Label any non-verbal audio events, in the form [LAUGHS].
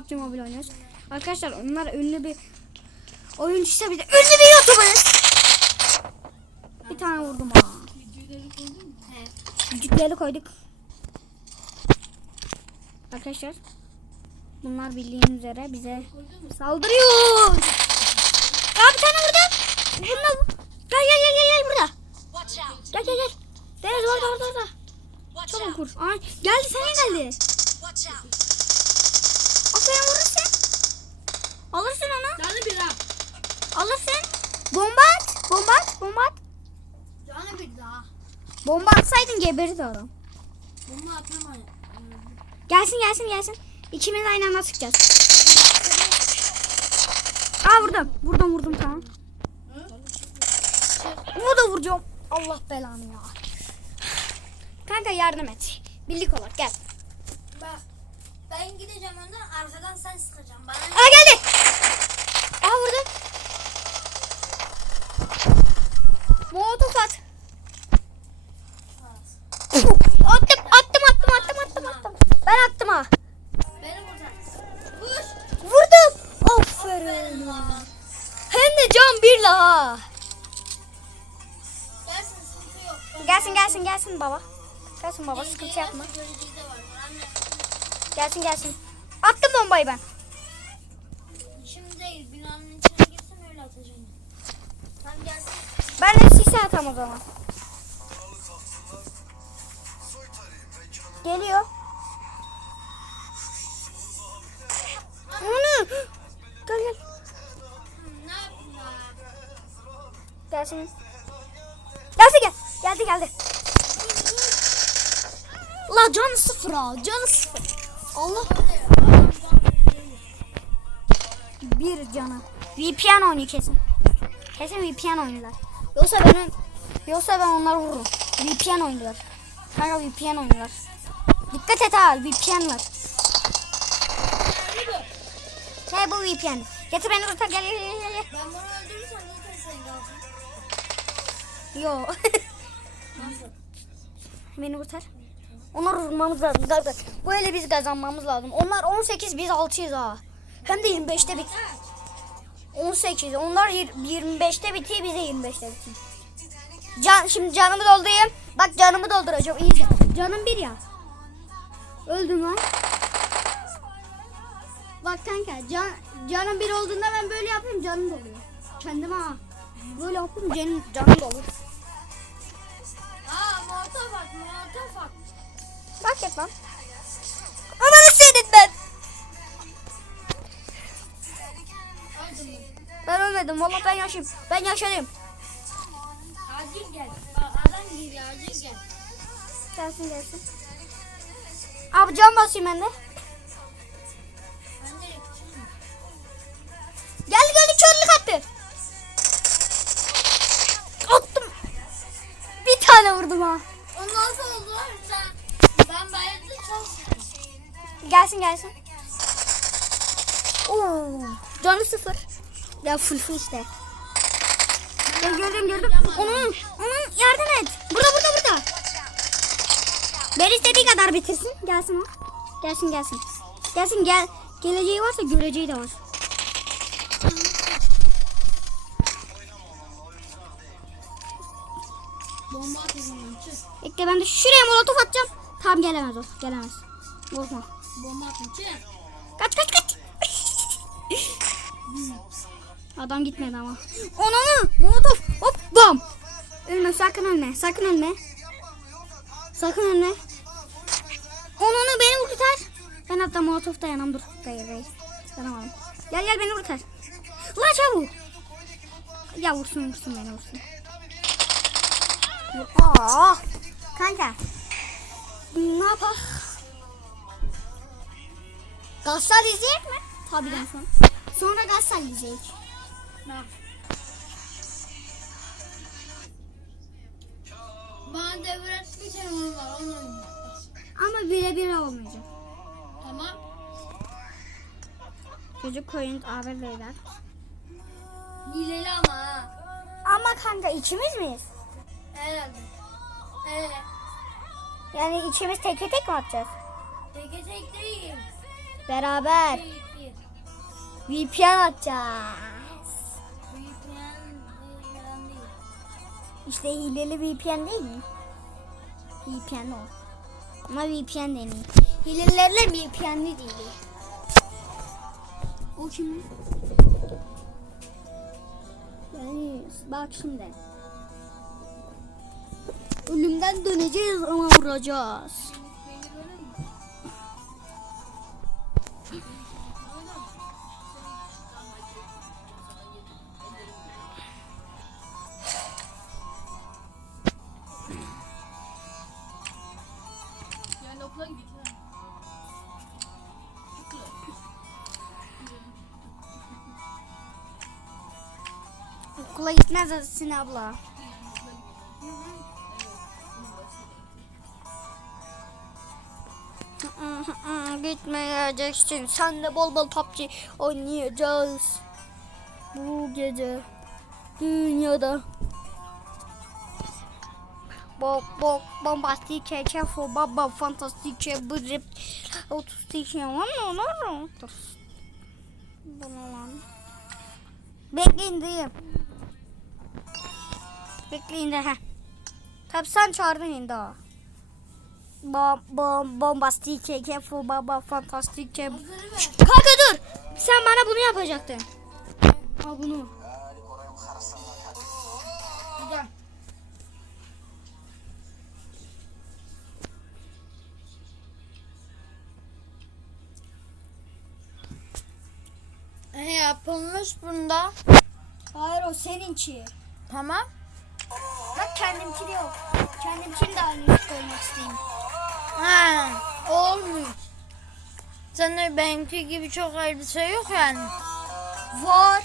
PUBG Mobile oynuyoruz. Arkadaşlar onlar ünlü bir oyuncuysa bir de ünlü bir YouTuber. Bir tane vurdum ha. Cücükleri koyduk. Arkadaşlar bunlar bildiğiniz üzere bize saldırıyor. Tane vurdum. Bununla vur. Gel gel gel gel gel burada. Gel gel gel. Deniz orada orada orada. Çabuk vur. Ay, geldi sana geldi. Aferin vurursun. Alırsın onu. Canı bir ha. Alırsın. Bomba at. Bomba at. Bomba at. Canı bir daha. Bomba atsaydın geberirdi adam. Bunu atamayın. Gelsin gelsin gelsin. İkimiz aynı anda sıkacağız. Aa vurdum. Vurdum vurdum tamam. Bu da vuracağım. Allah belanı ya. Kanka yardım et. Birlik olarak gel. Bak. Ben gideceğim önden arkadan sen sıkacaksın. Bana Aa geldi. Aa vurdum. Molotof at. Attım attım attım attım attım attım. Ben attım ha. Beni kurtar. Vur. Vurdum. Aferin. Hem de can bir la. Gelsin sıkıntı yok. Gelsin gelsin gelsin baba. Gelsin baba sıkıntı yapma. Göreceği de var. Anne. Gelsin gelsin. Attım bombayı ben. Şimdi değil. Binanın içine girsin öyle atacağım. Sen gelsin. Ben de sisi atam o zaman. Geliyor. Onu. Gel gel. Gelsin. Gelsin gel. Geldi geldi. La canı sıfır ha. Canı sıfır. Allah. Bir canı. VPN oynuyor kesin. Kesin VPN oynuyorlar. Yoksa benim yoksa ben onları vururum. VPN oynuyorlar. Kanka VPN oynuyorlar. Dikkat et ha VPN var. Şey bu VPN. Getir beni kurtar gel gel gel gel. Ben bunu öldürürsem zaten sen kalsın. Yo. Nasıl? beni kurtar. Onları vurmamız lazım. Zaten böyle biz kazanmamız lazım. Onlar 18 biz 6'yız ha. Hem de 25'te bit. 18. Onlar yir- 25'te bitiyor bize 25'te bitiyor. Can, şimdi canımı doldurayım. Bak canımı dolduracağım. İyice. Canım bir ya. Öldüm lan. Bak kanka can, canım bir olduğunda ben böyle yapayım canım doluyor. Kendime ha. Böyle yapayım canım, canım dolu. Yap lan. Ananı senin ben. Ben ölmedim. Vallahi ben yaşayayım. Ben yaşadım. Acil gel. Adam geliyor acil gel. Gelsin gelsin. Abi can basayım ben de. Ben de Gelsin gelsin. Oo, canı sıfır. Ya full full işte. Ben gördüm gördüm. Onun, onun yardım et. Burada burada burada. Ben istediği kadar bitirsin. Gelsin o. Gelsin gelsin. Gelsin gel. Geleceği varsa göreceği de var. Bekle ben de şuraya molotof atacağım. Tam gelemez o. Gelemez. Korkma. Bomba atayım çık. Kaç kaç kaç. Adam gitmedi ama. Ananı molotof hop bam. Ölme sakın ölme sakın ölme. Sakın ölme. Ananı beni kurtar. Ben hatta molotof dayanam dur. Hayır hayır. Dayanamadım. Gel gel beni kurtar. Vur çabuk. Ya vursun vursun beni vursun. Aa, kanka. Ne yapar? Gassal izleyecek mi? Tabii ben sonra. Sonra Gassal izleyecek. Bana devret bir tane oyun var onu oynayayım. Ama birebir olmayacak. Tamam. Çocuk koyun abi beyler. Hileli ama ha. Ama kanka ikimiz miyiz? Herhalde. Ee, Yani ikimiz teke tek mi atacağız? teke tek değil. Beraber. VPN atacağız. İşte hileli VPN değil mi? VPN o. Ama VPN deniyor. Hilelerle VPN'li değil. O kim? Yani bak şimdi. Ölümden döneceğiz ama vuracağız. Okula gitmez Asin abla. [LAUGHS] Gitmeyeceksin. Sen de bol bol PUBG oynayacağız. Bu gece dünyada. Bok bok bombastike kefo baba fantastike bırıp otustike lan lan Dur. Bana lan. Bekleyin dayım. Bekleyin de ha. Tabi sen çağırdın daha. Bom bom bombastike kefo baba fantastike. Kanka dur. Sen bana bunu yapacaktın. Ha bunu. Gel. E, yapılmış bunda. Hayır o seninki. Tamam. De yok. Kendimkini de aynı üst koymak isteyeyim. Ha, olmuyor. Senin benimki gibi çok elbise yok yani. Var.